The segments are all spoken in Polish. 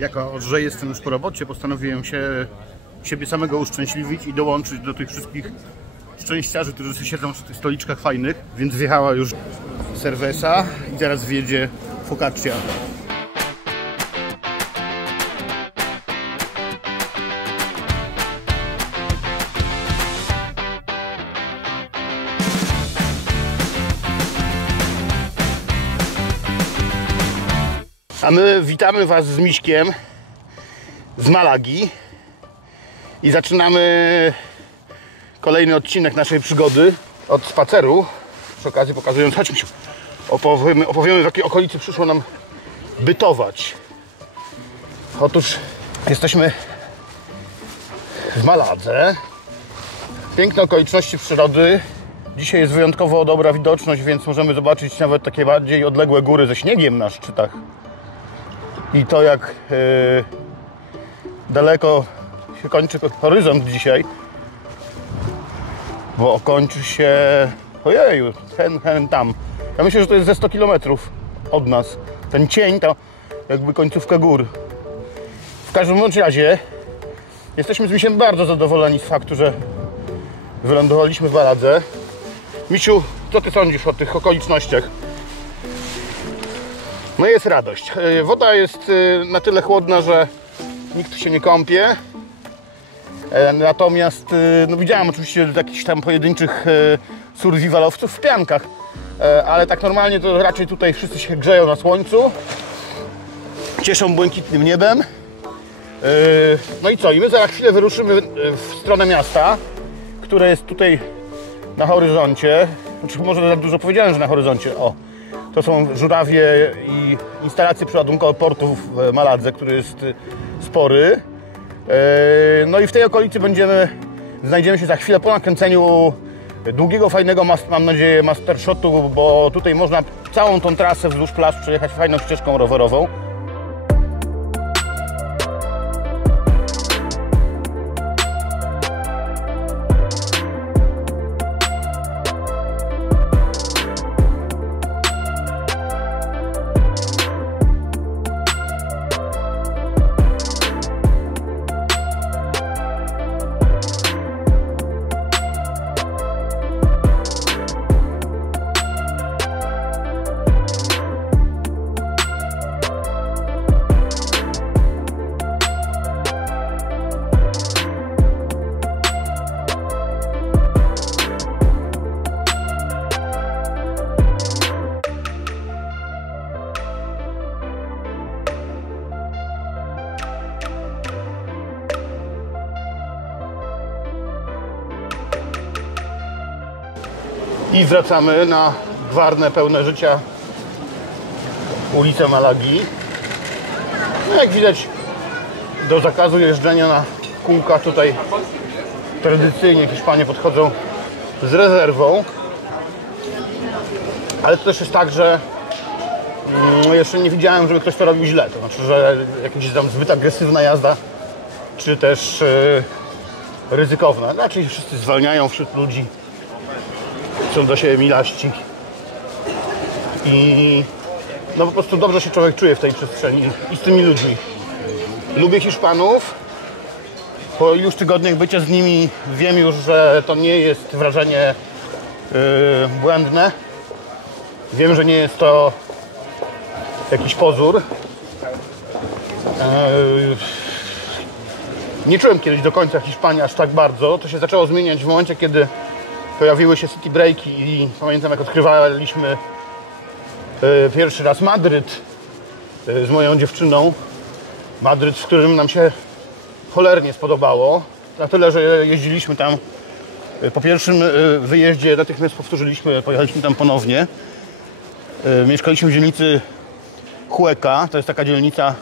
Jako że jestem już po robocie, postanowiłem siebie samego uszczęśliwić i dołączyć do tych wszystkich szczęściarzy, którzy siedzą przy tych stoliczkach fajnych, więc wjechała już Cerveza i teraz wjedzie Focaccia. A my witamy Was z Miśkiem z Malagi i zaczynamy kolejny odcinek naszej przygody od spaceru. Przy okazji pokazując, chodź Misiu, opowiemy w jakiej okolicy przyszło nam bytować. Otóż jesteśmy w Maladze. Piękne okoliczności przyrody. Dzisiaj jest wyjątkowo dobra widoczność, więc możemy zobaczyć nawet takie bardziej odległe góry ze śniegiem na szczytach. I to jak daleko się kończy horyzont dzisiaj, bo kończy się, ojeju, tam. Ja myślę, że to jest ze 100 km od nas. Ten cień to jakby końcówka gór. W każdym razie jesteśmy z Misiem bardzo zadowoleni z faktu, że wylądowaliśmy w Maladze. Misiu, co Ty sądzisz o tych okolicznościach? No jest radość. Woda jest na tyle chłodna, że nikt się nie kąpie. Natomiast no widziałem oczywiście jakichś tam pojedynczych survivalowców w piankach. Ale tak normalnie to raczej tutaj wszyscy się grzeją na słońcu. Cieszą błękitnym niebem. No i co? I my za chwilę wyruszymy w stronę miasta, które jest tutaj na horyzoncie. Znaczy, może za dużo powiedziałem, że na horyzoncie. O. To są żurawie i instalacje przeładunkowe portu w Maladze, który jest spory. No i w tej okolicy znajdziemy się za chwilę po nakręceniu długiego, fajnego, mam nadzieję, mastershotu, bo tutaj można całą tą trasę wzdłuż plaż przejechać fajną ścieżką rowerową. I wracamy na gwarne, pełne życia ulicę Malagi. No jak widać, do zakazu jeżdżenia na kółkach tutaj tradycyjnie Hiszpanie podchodzą z rezerwą. Ale to też jest tak, że jeszcze nie widziałem, żeby ktoś to robił źle. To znaczy, że jakaś tam zbyt agresywna jazda, czy też ryzykowna. Raczej wszyscy zwalniają wśród ludzi. Są do siebie milaści i no po prostu dobrze się człowiek czuje w tej przestrzeni i z tymi ludźmi. Lubię Hiszpanów. Po iluś tygodniach bycia z nimi wiem już, że to nie jest wrażenie błędne. Wiem, że nie jest to jakiś pozór. Nie czułem kiedyś do końca Hiszpanii aż tak bardzo. To się zaczęło zmieniać w momencie, kiedy pojawiły się city breaki i pamiętam, jak odkrywaliśmy pierwszy raz Madryt z moją dziewczyną. Madryt, w którym nam się cholernie spodobało. Na tyle, że jeździliśmy tam po pierwszym wyjeździe, natychmiast powtórzyliśmy, pojechaliśmy tam ponownie. Mieszkaliśmy w dzielnicy Hueca, to jest taka dzielnica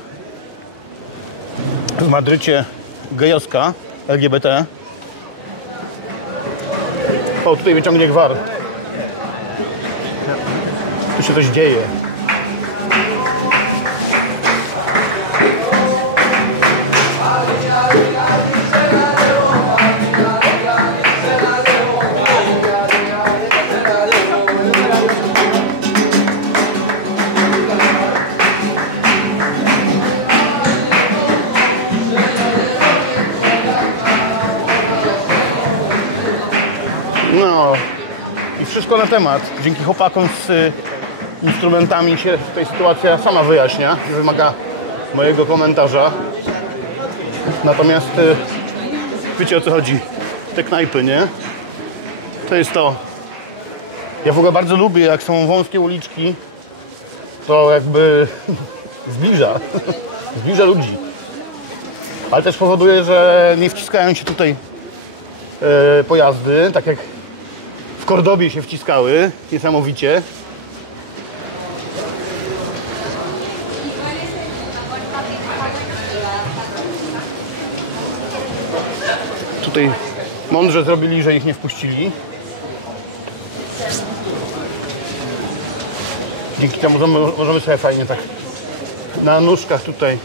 w Madrycie gejowska, LGBT. O, tutaj wyciągnie gwar. Tu się coś dzieje. wszystko na temat. Dzięki chłopakom z instrumentami się tutaj sytuacja sama wyjaśnia. Nie wymaga mojego komentarza. Natomiast wiecie, o co chodzi. Te knajpy, nie? To jest to. Ja w ogóle bardzo lubię, jak są wąskie uliczki. To jakby zbliża ludzi. Ale też powoduje, że nie wciskają się tutaj pojazdy, tak jak w Kordobie się wciskały, niesamowicie. Tutaj mądrze zrobili, że ich nie wpuścili. Dzięki temu możemy sobie fajnie tak na nóżkach tutaj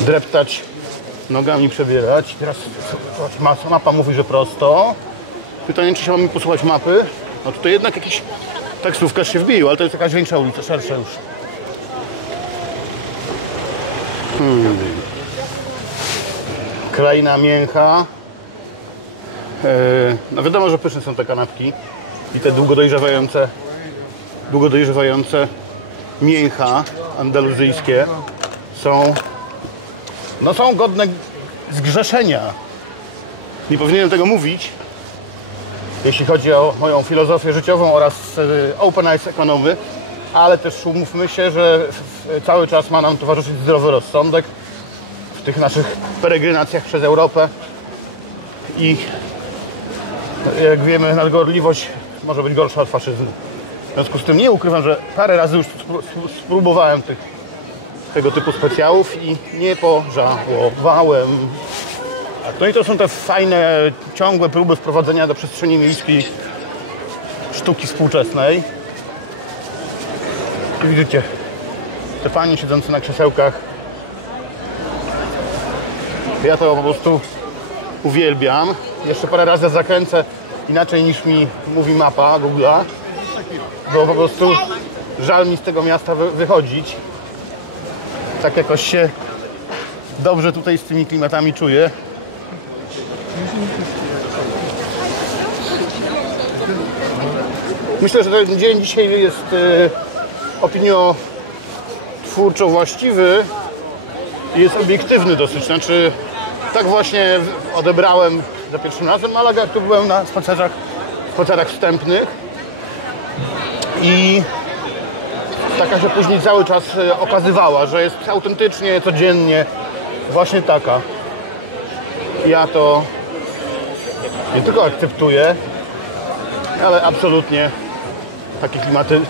dreptać, nogami przebierać. Teraz mapa mówi, że prosto. Pytanie, czy się mamy posłuchać mapy? No tutaj jednak jakiś taksówkarz się wbił, ale to jest jakaś większa ulica, szersza już. Kraina mięcha. No wiadomo, że pyszne są te kanapki i te długo dojrzewające mięcha andaluzyjskie są godne zgrzeszenia. Nie powinienem tego mówić, jeśli chodzi o moją filozofię życiową oraz open eyes economy, ale też umówmy się, że cały czas ma nam towarzyszyć zdrowy rozsądek w tych naszych peregrinacjach przez Europę i jak wiemy, nadgorliwość może być gorsza od faszyzmu. W związku z tym nie ukrywam, że parę razy już spróbowałem tego typu specjałów i nie pożałowałem. No i to są te fajne, ciągłe próby wprowadzenia do przestrzeni miejskiej sztuki współczesnej. I widzicie, te panie siedzące na krzesełkach. Ja to po prostu uwielbiam. Jeszcze parę razy zakręcę inaczej niż mi mówi mapa Google'a, bo po prostu żal mi z tego miasta wychodzić. Tak jakoś się dobrze tutaj z tymi klimatami czuję. Myślę, że ten dzień dzisiaj jest opiniotwórczo właściwy i jest obiektywny dosyć. Znaczy, tak właśnie odebrałem za pierwszym razem Malagę, jak tu byłem na spacerach wstępnych. I taka się później cały czas okazywała, że jest autentycznie, codziennie właśnie taka. Ja to nie tylko akceptuję, ale absolutnie takie klimaty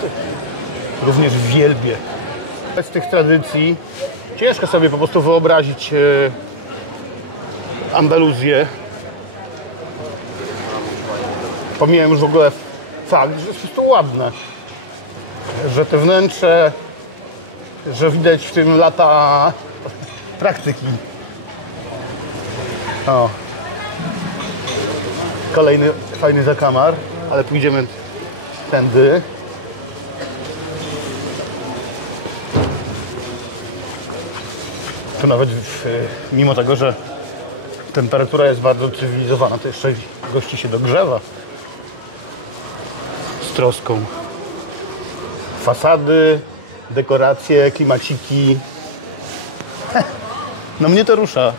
również wielbię. Z tych tradycji ciężko sobie po prostu wyobrazić Andaluzję. Pomijam już w ogóle fakt, że jest po prostu ładne. Że te wnętrze, że widać w tym lata praktyki. O. Kolejny fajny zakamarz, ale pójdziemy tędy. Tu nawet mimo tego, że temperatura jest bardzo cywilizowana, to jeszcze gości się dogrzewa z troską. Fasady, dekoracje, klimaciki. No mnie to rusza.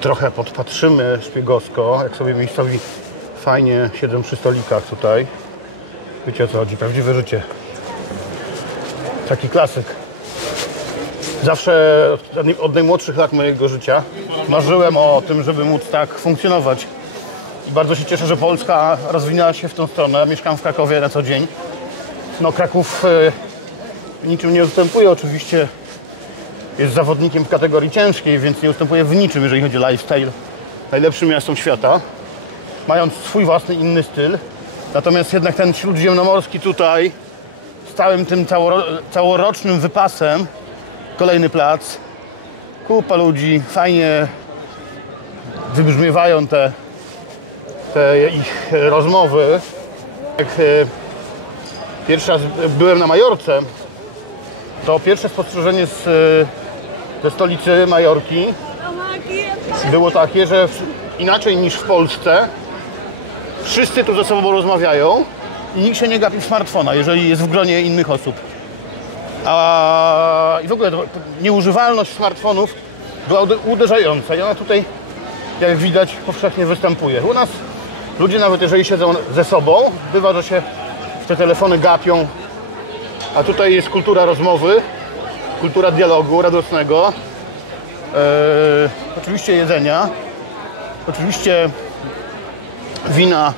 Trochę podpatrzymy szpiegowsko, jak sobie miejscowi fajnie siedzą przy stolikach tutaj. Wiecie, o co chodzi, prawdziwe życie. Taki klasyk. Zawsze od najmłodszych lat mojego życia marzyłem o tym, żeby móc tak funkcjonować. I bardzo się cieszę, że Polska rozwinęła się w tą stronę. Mieszkam w Krakowie na co dzień. No Kraków niczym nie ustępuje oczywiście. Jest zawodnikiem w kategorii ciężkiej, więc nie ustępuje w niczym, jeżeli chodzi o lifestyle. Najlepszym miastem świata. Mając swój własny, inny styl. Natomiast jednak ten śródziemnomorski tutaj z całym tym całorocznym wypasem. Kolejny plac. Kupa ludzi. Fajnie wybrzmiewają te ich rozmowy. Jak pierwszy raz byłem na Majorce, to pierwsze spostrzeżenie ze stolicy Majorki było takie, że inaczej niż w Polsce Wszyscy tu ze sobą rozmawiają i nikt się nie gapi w smartfona, jeżeli jest w gronie innych osób. I w ogóle nieużywalność smartfonów była uderzająca i ona tutaj, jak widać, powszechnie występuje. U nas ludzie, nawet jeżeli siedzą ze sobą, bywa, że się w te telefony gapią, a tutaj jest kultura rozmowy, kultura dialogu radosnego, oczywiście jedzenia, oczywiście wina,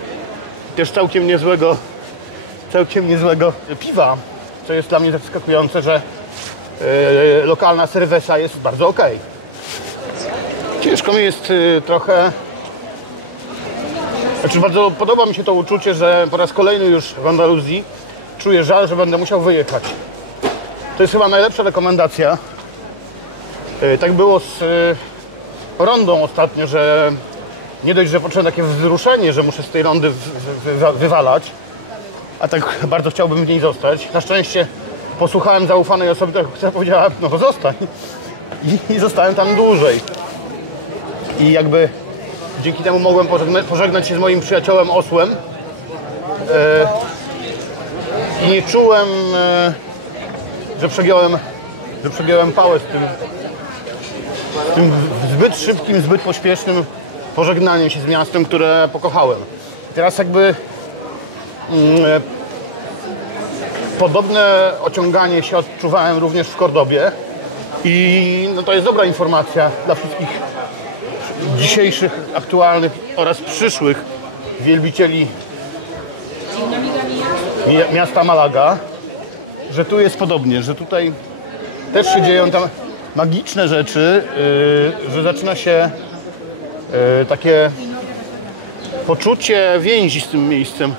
też całkiem niezłego piwa, co jest dla mnie zaskakujące, że lokalna serwesa jest bardzo ok. Ciężko mi jest trochę, znaczy bardzo podoba mi się to uczucie, że po raz kolejny już w Andaluzji czuję żal, że będę musiał wyjechać. To jest chyba najlepsza rekomendacja. Tak było z rondą ostatnio, że nie dość, że poczułem takie wzruszenie, że muszę z tej rondy wywalać, a tak bardzo chciałbym w niej zostać. Na szczęście posłuchałem zaufanej osoby, która powiedziała, no to zostań. I zostałem tam dłużej. I jakby dzięki temu mogłem pożegnać się z moim przyjaciołem osłem. I nie czułem, że przegiąłem pałę z tym zbyt szybkim, zbyt pośpiesznym pożegnaniem się z miastem, które pokochałem. Teraz jakby podobne ociąganie się odczuwałem również w Kordobie i no to jest dobra informacja dla wszystkich dzisiejszych, aktualnych oraz przyszłych wielbicieli miasta Malaga, że tu jest podobnie, że tutaj też się dzieją tam magiczne rzeczy, że zaczyna się takie poczucie więzi z tym miejscem.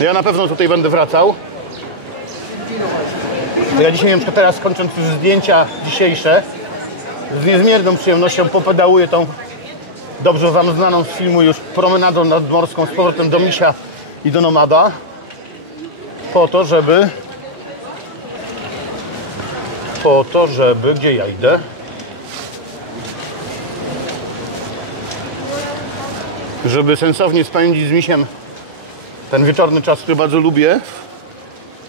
Ja na pewno tutaj będę wracał. Ja dzisiaj, na przykład teraz, kończąc już zdjęcia dzisiejsze, z niezmierną przyjemnością popedałuję tą dobrze wam znaną z filmu już promenadą nadmorską z powrotem do Misia i do Nomada, po to, żeby gdzie ja idę? Żeby sensownie spędzić z Misiem ten wieczorny czas, który bardzo lubię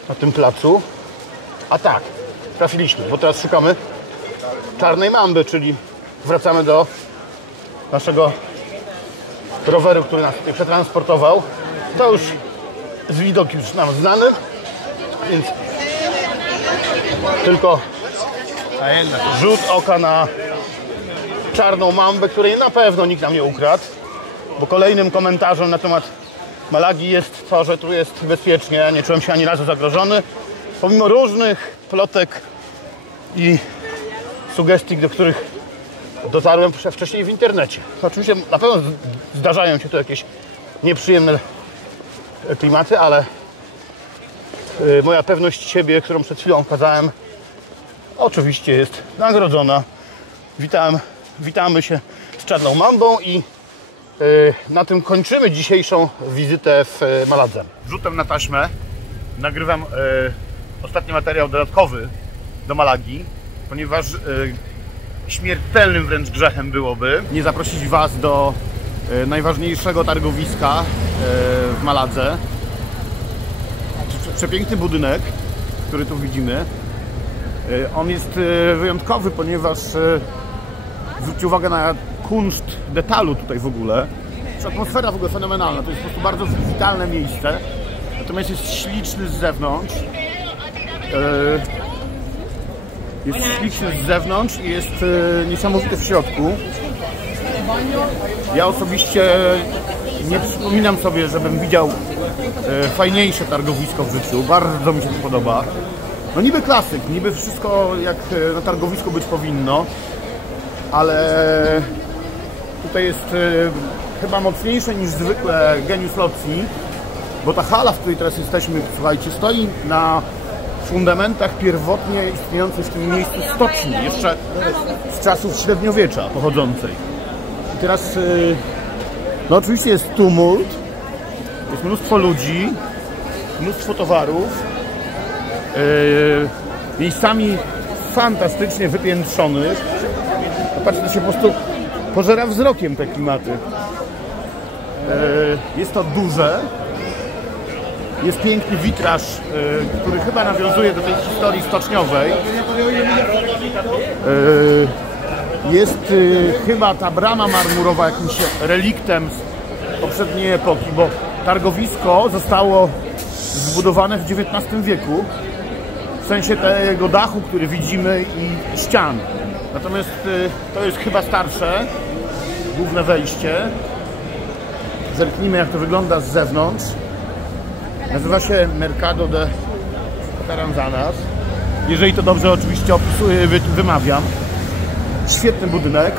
na tym placu. A tak, trafiliśmy, bo teraz szukamy czarnej mamby, czyli wracamy do naszego roweru, który nas tutaj przetransportował. To już z widoku już nam znany, więc tylko rzut oka na czarną mambę, której na pewno nikt nam nie ukradł, bo kolejnym komentarzem na temat Malagi jest to, że tu jest bezpiecznie. Nie czułem się ani razu zagrożony, pomimo różnych plotek i sugestii, do których dotarłem wcześniej w internecie. Oczywiście na pewno zdarzają się tu jakieś nieprzyjemne klimaty, ale moja pewność siebie, którą przed chwilą okazałem, oczywiście jest nagrodzona. Witamy się z czarną mambą i na tym kończymy dzisiejszą wizytę w Maladze. Rzutem na taśmę nagrywam ostatni materiał dodatkowy do Malagi, ponieważ śmiertelnym wręcz grzechem byłoby nie zaprosić Was do najważniejszego targowiska w Maladze. Przepiękny budynek, który tu widzimy. On jest wyjątkowy, ponieważ zwróćcie uwagę na kunszt detalu tutaj w ogóle. Atmosfera w ogóle fenomenalna, to jest po prostu bardzo witalne miejsce. Natomiast jest śliczny z zewnątrz. Jest śliczny z zewnątrz i jest niesamowity w środku. Ja osobiście nie przypominam sobie, żebym widział fajniejsze targowisko w życiu. Bardzo mi się to podoba. No niby klasyk, niby wszystko jak na targowisku być powinno, ale tutaj jest chyba mocniejsze niż zwykle genius loci, bo ta hala, w której teraz jesteśmy, słuchajcie, stoi na fundamentach pierwotnie istniejącej w tym miejscu stoczni, jeszcze z czasów średniowiecza pochodzącej. I teraz, no oczywiście jest tumult, jest mnóstwo ludzi, mnóstwo towarów, miejscami fantastycznie wypiętrzonych. Patrzcie, to się po prostu pożera wzrokiem te klimaty. Jest to duże. Jest piękny witraż, który chyba nawiązuje do tej historii stoczniowej. Jest chyba ta brama marmurowa jakimś reliktem z poprzedniej epoki, bo targowisko zostało zbudowane w XIX wieku. W sensie tego dachu, który widzimy, i ścian. Natomiast to jest chyba starsze, główne wejście. Zerknijmy, jak to wygląda z zewnątrz. Nazywa się Mercado de Caranzanas. Jeżeli to dobrze oczywiście wymawiam. Świetny budynek.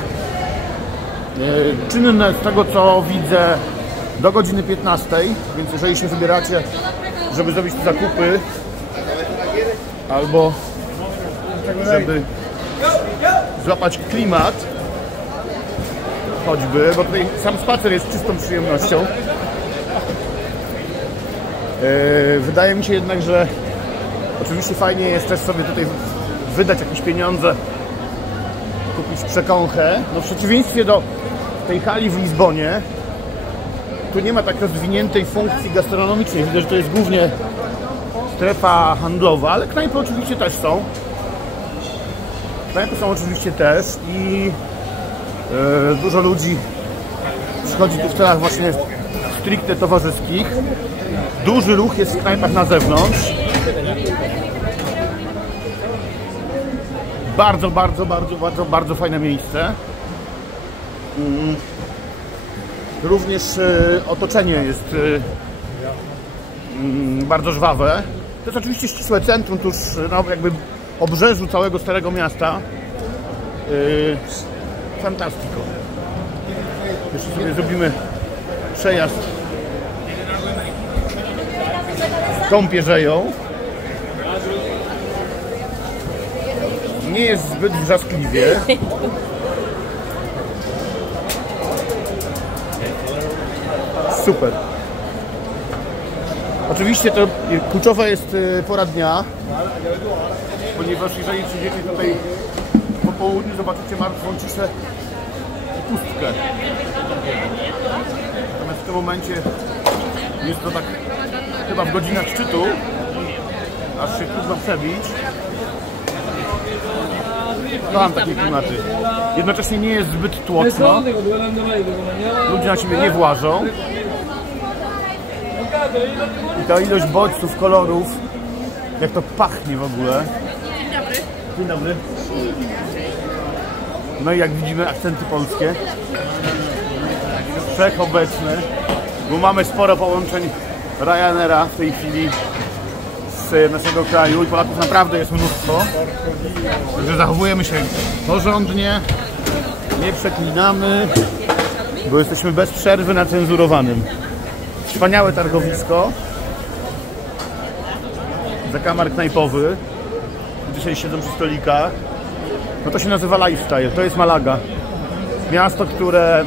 Czynny z tego, co widzę, do godziny 15, więc jeżeli się wybieracie, żeby zrobić zakupy albo żeby złapać klimat, choćby, bo tutaj sam spacer jest czystą przyjemnością. Wydaje mi się jednak, że oczywiście fajnie jest też sobie tutaj wydać jakieś pieniądze, kupić przekąchę. No w przeciwieństwie do tej hali w Lizbonie, tu nie ma tak rozwiniętej funkcji gastronomicznej. Widzę, że to jest głównie strefa handlowa, ale knajpy oczywiście też są. Knajpy są oczywiście też i dużo ludzi przychodzi tu w celach właśnie stricte towarzyskich. Duży ruch jest w knajpach na zewnątrz. Bardzo fajne miejsce. Również otoczenie jest bardzo żwawe. To jest oczywiście ścisłe centrum, tuż no, jakby obrzeżu całego Starego Miasta. Fantastyko. Jeszcze sobie zrobimy przejazd tą pierzeją. Nie jest zbyt wrzaskliwie. Super. Oczywiście to kluczowa jest pora dnia, ponieważ jeżeli przyjdziecie tutaj po południu, zobaczycie martwą ciszę i pustkę. Natomiast w tym momencie jest to tak chyba w godzinach szczytu, aż się trudno przebić. Kocham takie klimaty. Jednocześnie nie jest zbyt tłoczno. Ludzie na siebie nie włażą. I ta ilość bodźców, kolorów, jak to pachnie w ogóle. Dzień dobry. Dzień dobry. No i jak widzimy, akcenty polskie. Wszechobecne. Bo mamy sporo połączeń Ryanaira w tej chwili z naszego kraju i Polaków naprawdę jest mnóstwo. Także zachowujemy się porządnie, nie przeklinamy, bo jesteśmy bez przerwy na cenzurowanym. Wspaniałe targowisko. Zakamark knajpowy. Dzisiaj siedzą przy stolikach. No to się nazywa lifestyle, to jest Malaga. Miasto, które...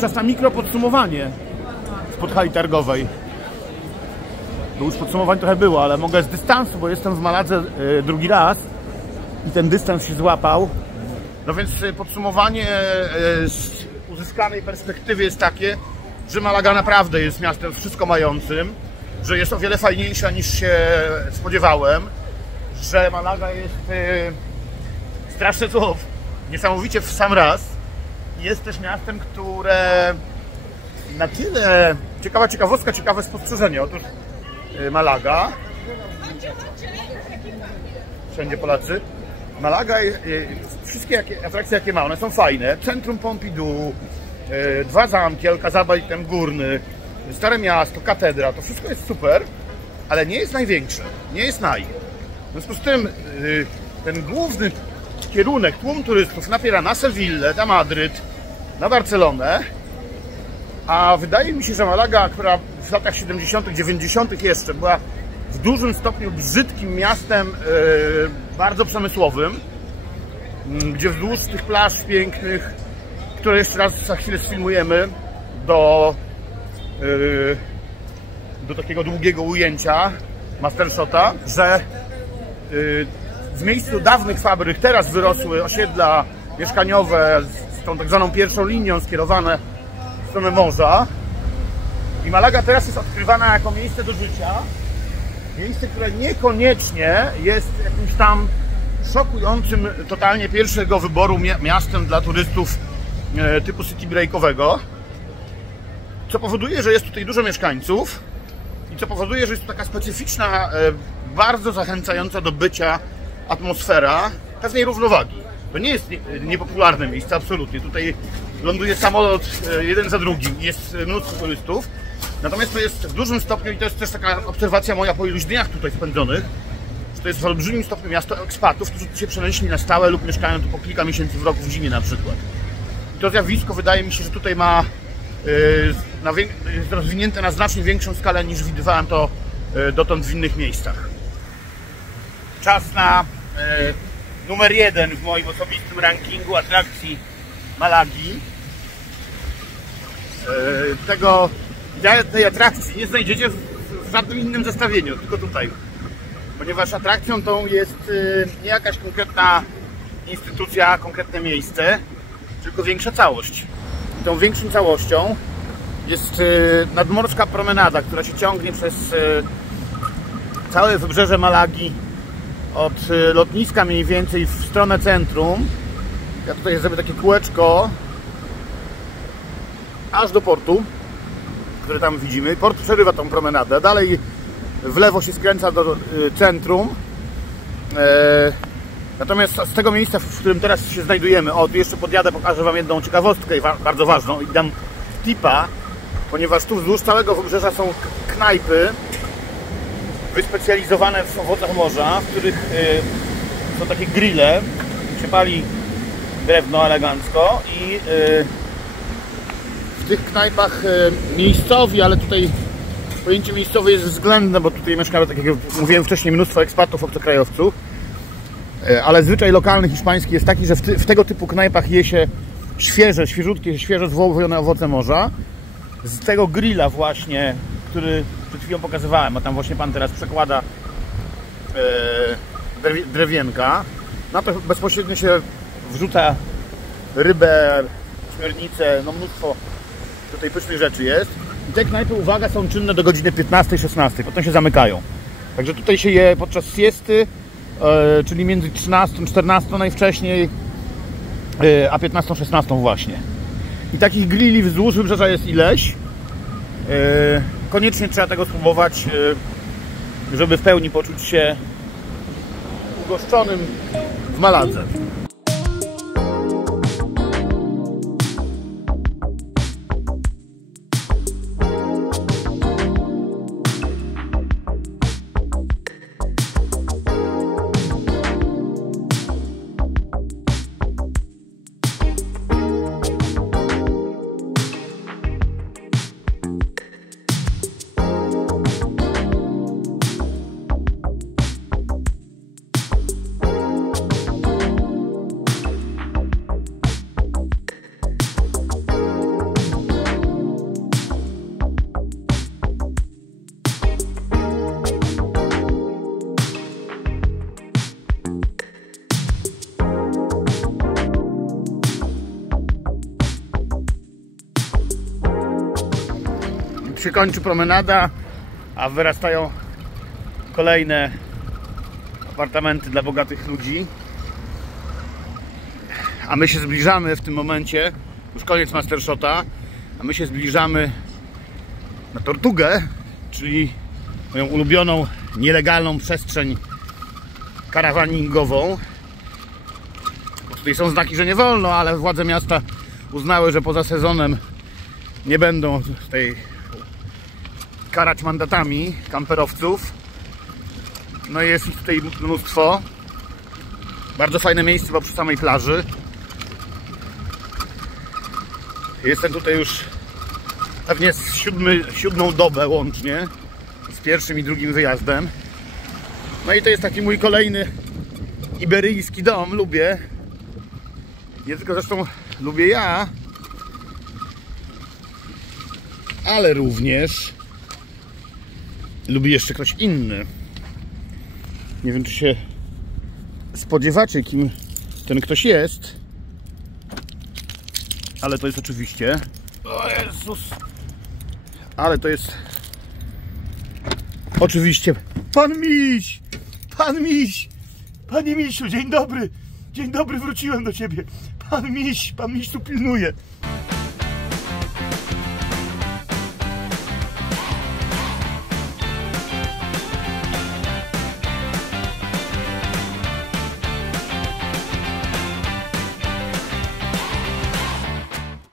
czas na mikropodsumowanie spod hali targowej. Bo już podsumowań trochę było, ale mogę z dystansu, bo jestem w Maladze drugi raz i ten dystans się złapał. No więc podsumowanie z uzyskanej perspektywy jest takie, że Malaga naprawdę jest miastem wszystko mającym, że jest o wiele fajniejsza niż się spodziewałem, że Malaga jest strasznie słów, niesamowicie w sam raz. Jest też miastem, które na tyle ciekawa ciekawostka, ciekawe spostrzeżenie. Otóż Malaga, wszędzie Polacy, Malaga, wszystkie atrakcje jakie ma, one są fajne. Centrum Pompidou, dwa zamki, Alcazaba i ten górny, Stare Miasto, katedra, to wszystko jest super, ale nie jest największe, nie jest W związku z tym ten główny kierunek, tłum turystów napiera na Sewillę, na Madryt, na Barcelonę, a wydaje mi się, że Malaga, która w latach 70., 90. jeszcze była w dużym stopniu brzydkim miastem, bardzo przemysłowym, gdzie wzdłuż tych plaż pięknych, które jeszcze raz za chwilę sfilmujemy do takiego długiego ujęcia mastershota, że w miejscu dawnych fabryk teraz wyrosły osiedla mieszkaniowe z tą tak zwaną pierwszą linią skierowane stronę morza. I Malaga teraz jest odkrywana jako miejsce do życia. Miejsce, które niekoniecznie jest jakimś tam szokującym totalnie pierwszego wyboru miastem dla turystów typu city breakowego. Co powoduje, że jest tutaj dużo mieszkańców i co powoduje, że jest to taka specyficzna, bardzo zachęcająca do bycia atmosfera pewnej równowagi. To nie jest niepopularne miejsce, absolutnie. Tutaj ląduje samolot jeden za drugim i jest mnóstwo turystów. Natomiast to jest w dużym stopniu, i to jest też taka obserwacja moja po iluś dniach tutaj spędzonych, że to jest w olbrzymim stopniu miasto ekspatów, którzy tu się przenieśli na stałe lub mieszkają tu po kilka miesięcy w roku, w zimie na przykład. I to zjawisko wydaje mi się, że tutaj ma jest rozwinięte na znacznie większą skalę niż widywałem to dotąd w innych miejscach. Czas na numer 1 w moim osobistym rankingu atrakcji Malagi. Tej atrakcji nie znajdziecie w żadnym innym zestawieniu, tylko tutaj. Ponieważ atrakcją tą jest nie jakaś konkretna instytucja, konkretne miejsce, tylko większa całość. I tą większą całością jest nadmorska promenada, która się ciągnie przez całe wybrzeże Malagi od lotniska mniej więcej w stronę centrum. Ja tutaj zrobię takie kółeczko aż do portu, który tam widzimy. Port przerywa tą promenadę. Dalej w lewo się skręca do centrum. Natomiast z tego miejsca, w którym teraz się znajdujemy, tu jeszcze podjadę, pokażę wam jedną ciekawostkę bardzo ważną i dam tipa, ponieważ tu wzdłuż całego wybrzeża są knajpy wyspecjalizowane w owocach morza, w których są takie grille, się pali drewno elegancko i w tych knajpach miejscowi, ale tutaj pojęcie miejscowe jest względne, bo tutaj mieszkają, tak jak mówiłem wcześniej, mnóstwo ekspatów, obcokrajowców, ale zwyczaj lokalny hiszpański jest taki, że w tego typu knajpach je się świeżutkie, świeżo zwołowione owoce morza. Z tego grilla właśnie, który przed chwilą pokazywałem, a tam właśnie pan teraz przekłada drewienka, na to bezpośrednio się wrzuca rybę, śmiernicę, no mnóstwo tutaj pysznych rzeczy jest. I te knajpy, uwaga, są czynne do godziny 15-16, potem się zamykają. Także tutaj się je podczas siesty, czyli między 13-14 najwcześniej, a 15-16 właśnie. I takich grilli wzdłuż wybrzeża jest ileś. Koniecznie trzeba tego spróbować, żeby w pełni poczuć się ugoszczonym w Maladze. Się kończy promenada, a wyrastają kolejne apartamenty dla bogatych ludzi. A my się zbliżamy w tym momencie, już koniec Mastershota, a my się zbliżamy na Tortugę, czyli moją ulubioną, nielegalną przestrzeń karawaningową. Bo tutaj są znaki, że nie wolno, ale władze miasta uznały, że poza sezonem nie będą tutaj karać mandatami kamperowców. No i jest ich tutaj mnóstwo. Bardzo fajne miejsce, bo przy samej plaży. Jestem tutaj już pewnie siódmą dobę łącznie, z pierwszym i drugim wyjazdem. No i to jest taki mój kolejny iberyjski dom. Lubię. Nie tylko zresztą lubię ja, ale również lubi jeszcze ktoś inny. Nie wiem, czy się spodziewacie, kim ten ktoś jest, ale to jest oczywiście O Jezus. Ale to jest... Oczywiście... Pan Miś! Pan Miś! Panie Misiu, dzień dobry! Dzień dobry, wróciłem do ciebie. Pan Miś tu pilnuje.